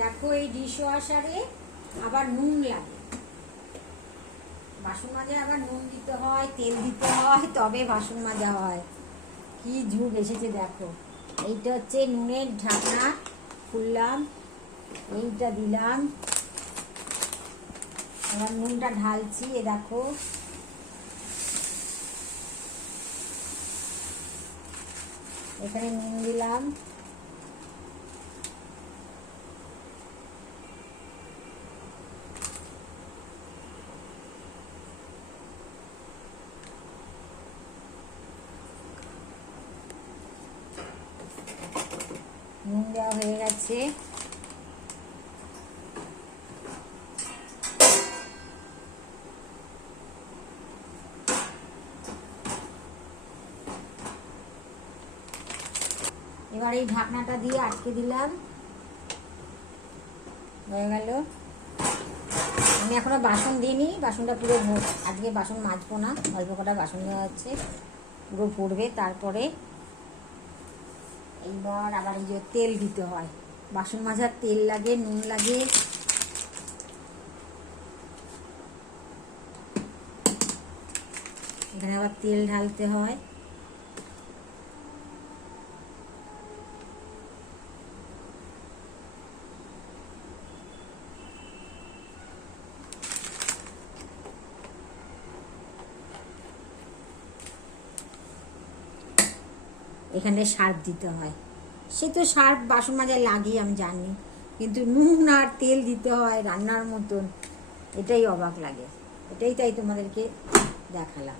দেখো এই ডিশ ওয়াশারে আবার নুন লাগে, বাসন মাজে আবার নুন দিতে হয়, তেল দিতে হয়, তবে বাসন মাজা হয়। কি যুগ এসেছে দেখো। এইটা হচ্ছে নুনের ঢাকনা, খুললাম, এইটা দিলাম, এবার নুনটা ঢালছি। এ দেখো এখানে নুন দিলাম, নুন দেওয়া হয়ে গেছে। এবার এই ঢাকনাটা দিয়ে আটকে দিলাম, হয়ে গেল। আমি এখনো বাসন দিইনি, বাসনটা পুরো আজকে বাসন মাজবো না, অল্প কটা বাসন দেওয়া হচ্ছে, পুরো ভরবে। তারপরে এইবার আবার এই যে তেল দিতে হয়, বাসন মাজার তেল লাগে, নুন লাগে। এখানে আবার তেল ঢালতে হয়। এখানে সার্ফ দিতে হয়, সে তো সার্ফ বাসন মাজায় লাগে আমি জানি, কিন্তু নুন আর তেল দিতে হয় রান্নার মতন, এটাই অবাক লাগে। এটাই তাই তোমাদেরকে দেখালাম।